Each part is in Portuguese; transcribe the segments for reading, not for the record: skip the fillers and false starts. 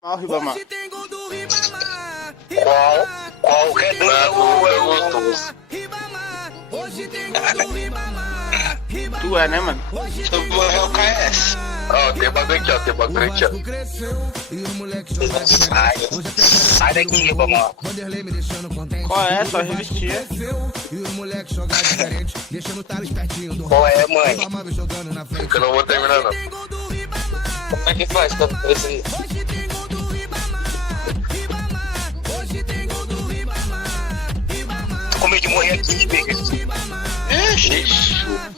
Ó, o Ribamar. Hoje tem gol do Ribamar. Qualquer dango é gostoso. Ribamar. Hoje tem gol do Ribamar. Tu é, né, mano? Eu vou o KS. Ó, tem bagulho aqui, ó. Tem bagulho aqui, ó. Sai daqui, Ribamar. Qual é essa revistinha? Qual é, mãe? Que eu não vou terminar, não. Como é que faz pra esse aí? Tô com medo de morrer aqui, Big. Ixi.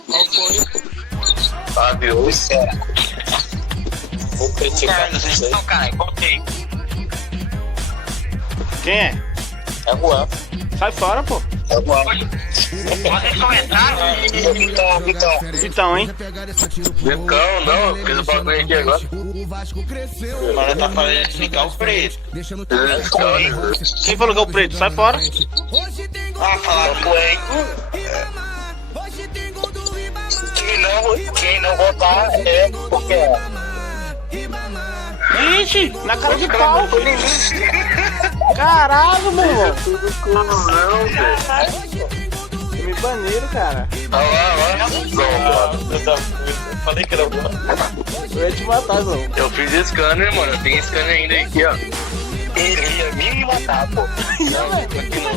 Qual foi? Adeus. Será? Vou criticar. Não, cara, voltei. Quem é? É o Juan. Sai fora, pô. É o Juan. Vocês comentaram? Então, hein? Bicão, não. Fiz o bagulho aqui agora. Agora tá falando explicar o preço. Quem falou que é o preto? Sai fora. Ah, falaram com ele. Quem não votar é porque é. Ixi, na cara de pau. Caralho, meu irmão. Tudo cuzão, velho. Me baneiro, cara. Olha lá. Eu falei que era bom. Eu ia te matar, João. Eu fiz scanner, mano. Eu tenho scanner ainda aqui, ó. Ele ia me matar, pô. Não, velho. Continua.